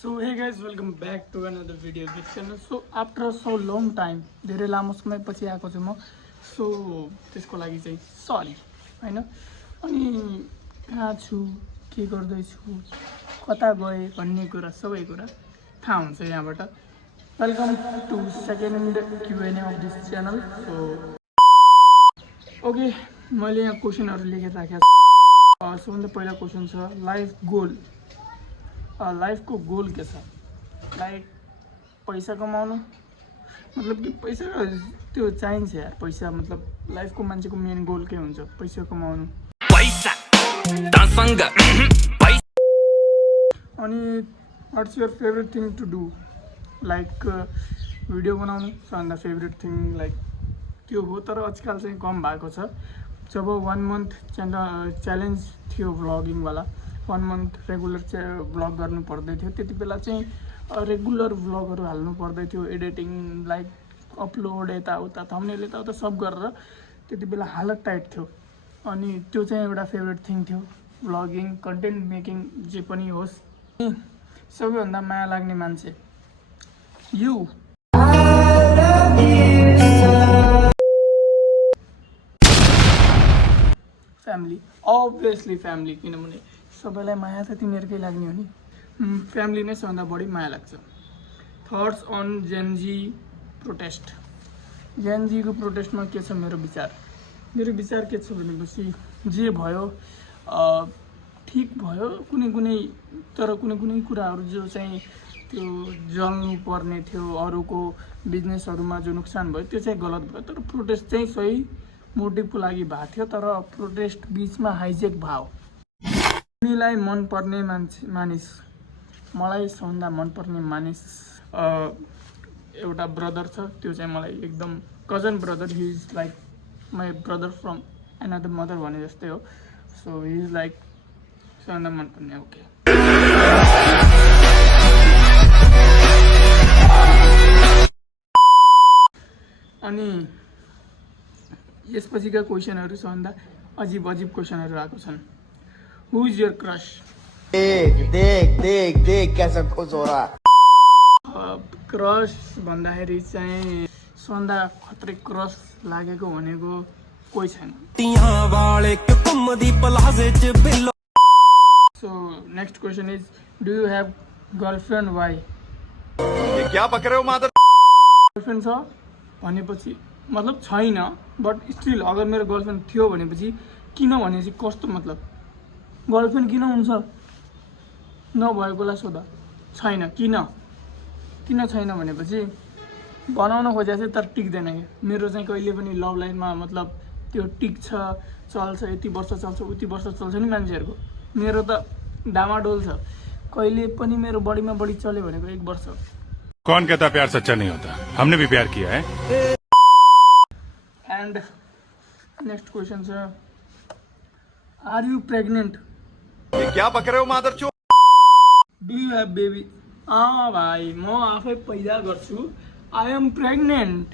So hey guys, welcome back to another video of this channel. So after so long time, धेरै लामो समयपछि आएको छु म. सो त्यसको लागि चाहिँ सरी हैन. अनि कहाँ छु, के गर्दै छु, कता गए भन्ने कुरा सबै कुरा थाहा हुन्छ यहाँबाट. Welcome to second Q&A of this channel. So okay, मैले यहाँ क्वेशनहरु लेखेर राखेको छु. सबभन्दा पहिला क्वेशन छ लाइफ गोल. लाइफ को गोल के छ? लाइक पैसा कमाउनु, मतलब कि पैसा त्यो चाहिन्छ यार. पैसा मतलब लाइफ को मान्छेको मेन गोल के हुन्छ? पैसा कमाउनु. पैसा तसँग पैसा. अनि what's your favourite thing to do? Like video बनाउनु सबभन्दा फेभरेट थिङ लाइक त्यो हो. तर आजकल चाहिँ कम भएको छ. जब 1 month च्यालेन्ज थियो भ्लगिङ वाला, 1 month रेगुलर भ्लग गर्नु पर्दै थियो. त्यति बेला चाहिँ रेगुलर भ्लगहरु हाल्नु पर्दै थियो. एडिटिङ लाइक अपलोड यताउता थम्बनेल यताउता सब गरेर त्यति बेला हालत टाइट थियो. अनि त्यो चाहिँ एउटा फेभरेट थिङ थियो. भ्लगिङ, कन्टेन्ट मेकिङ जे पनि होस्. सबैभन्दा माया लाग्ने मान्छे यु. Family, obviously family. किनभने सबैलाई माया त तिनीहरुकै लाग्ने हो नि. फ्यामिली नै सबभन्दा बढी माया लाग्छ. Thoughts on Gen Z protest. Gen Z को प्रोटेस्टमा के छ मेरो विचार? मेरो विचार के छ भनेपछि जे भयो ठीक भयो. कुनै तर कुनै कुराहरु जो चाहिँ त्यो जल्नु पर्ने थियो, अरूको बिजनेसहरुमा जो नुकसान भयो त्यो चाहिँ गलत भयो. तर प्रोटेस्ट चाहिँ सही मोटिभको लागि भएको थियो. तर प्रोटेस्ट बीचमा हाइजेक भयो. उनीलाई मन पर्ने मानिस, मलाई सबभन्दा मन पर्ने मानिस एउटा ब्रदर छ. त्यो चाहिँ मलाई एकदम cousin brother. He is like my brother from another mother भने जस्तै हो. सो हि इज लाइक सबभन्दा मन पर्ने. ओके, अनि यसपछिका क्वेशनहरु सबभन्दा अजीब क्वेशनहरु आएको छन्. Who is your crush? देख कैसा खुश हो रहा. क्रश भन्दाखेरि चाहिँ सबभन्दा खतरे क्रश लागेको भनेको कोही छैन. So next question is do you have girlfriend? Why? ये क्या बक रहे हो मादर? गर्लफ्रेन्ड छ भनेपछि मतलब छैन, बट स्टिल अगर मेरो गर्लफ्रेन्ड थियो भनेपछि किन भनेपछि कस्तो मतलब? गर्लफ्रेन्ड किन हुन्छ? नभएकोलाई सोध. छैन किन छैन भनेपछि बनाउन खोजेको चाहिँ तर टिक्दैन. मेरो चाहिँ कहिले पनि लभ लाइफमा मतलब त्यो टिक्छ, चल्छ, यति वर्ष चल्छ उति वर्ष चल्छ नि मान्छेहरुको. मेरो त डामाडोल छ. कहिले पनि मेरो बढीमा बढी चल्यो भनेको 1 वर्ष. कौन कहता प्यार सच्चा नहीं होता? हमने भी प्यार किया है. एंड नेक्स्ट क्वेशन छ आर यू प्रेग्नेंट? ये क्या बक रहे हो मादर चो? Do you have baby? भाई म आफै पैदा गर्छु. I am pregnant.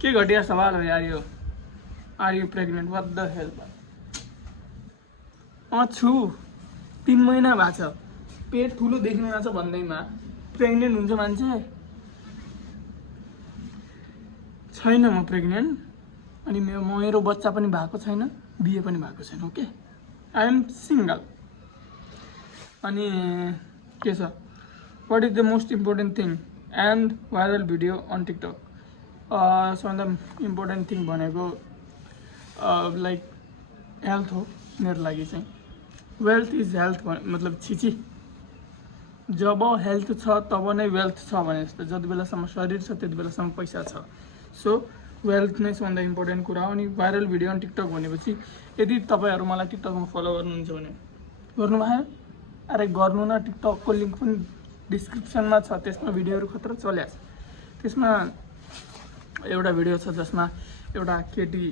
के घटिया सवाल हो यार यो. Are you pregnant? What the hell. छु 3 महिना भएको छ. पेट ठुलो देखिन छ भन्दैमा प्रेग्नेंट हुन्छ मान्छे? छैन म प्रेग्नेंट. अनि मेरो बच्चा पनि भएको छैन, बिहे पनि भएको छैन. Okay, I am single. अनि के छ? What is the most important thing and viral video on TikTok? सबभन्दा इम्पोर्टेन्ट थिङ भनेको लाइक हेल्थ हो मेरो लागि चाहिँ. वेल्थ इज हेल्थ मतलब छिची. जब हेल्थ छ तब नै वेल्थ छ भने जस्तो. जति बेलासम्म शरीर छ त्यति बेलासम्म पैसा छ. सो वेल्थ नै सबभन्दा इम्पोर्टेन्ट कुरा हो. अनि भाइरल भिडियो अन टिकटक भनेपछि यदि तपाईहरु मलाई टिकटकमा फलो गर्नुहुन्छ भने गर्नु भएन? अरे गर्नु न. टिकटकको लिंक पनि डिस्क्रिप्सनमा छ. त्यसमा भिडियोहरु खतरा चल्या छ. त्यसमा एउटा भिडियो छ जसमा एउटा केटी,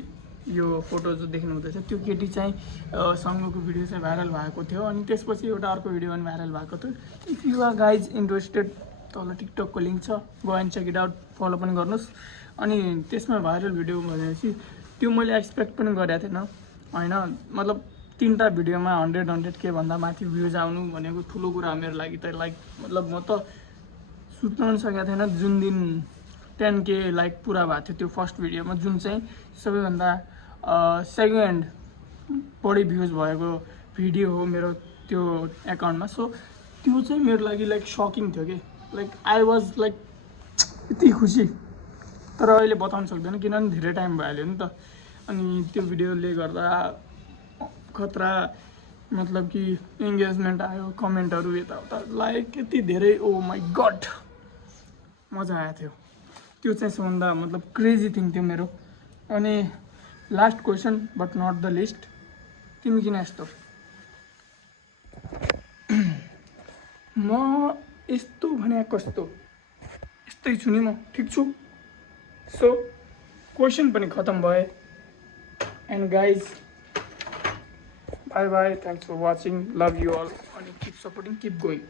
यो फोटो जो देख्नु हुँदैछ त्यो केटी चाहिँ सँगको भिडियो चाहिँ भाइरल भएको थियो. अनि त्यसपछि एउटा अर्को भिडियो पनि भाइरल भएको थियो. If you are guys interested तल टिकटकको लिंक छ, go and check it out. Follow पनि गर्नुस्. अनि त्यसमा भाइरल भिडियो भनेपछि त्यो मैले एक्सपेक्ट पनि गरेको थिएन हैन. मतलब 3टा भिडियोमा 100K भन्दा माथि भ्युज आउनु भनेको ठुलो कुरा हो मेरो लागि त। लाइक मतलब म त सुत्न पनि सकेको थिएन जुन दिन 10K लाइक पुरा भएको थियो त्यो फर्स्ट भिडियोमा, जुन चाहिँ सबैभन्दा सेकेन्ड बढी भ्युज भएको भिडियो हो मेरो त्यो एकाउन्टमा। सो त्यो चाहिँ मेरो लागि लाइक सकिङ थियो कि, लाइक आई वाज लाइक यति खुसी। तर अहिले बताउन सक्दैन किनभने धेरै टाइम भइहाल्यो नि त। अनि त्यो भिडियोले गर्दा खतरा मतलब कि इन्गेजमेन्ट आयो, कमेन्टहरू यताउता लाइक यति धेरै, ओ माई गड मजा आएको थियो। त्यो चाहिँ सबभन्दा मतलब क्रेजी थिङ थियो मेरो। अनि last question but not the least, तिमी किन यस्तो? म यस्तो भने कस्तो, यस्तै छु नि म, ठिक छु। सो क्वेसन पनि खतम भए। And guys bye bye, thanks for watching, love you all, अनि किप सपोर्टिङ, किप गोइङ।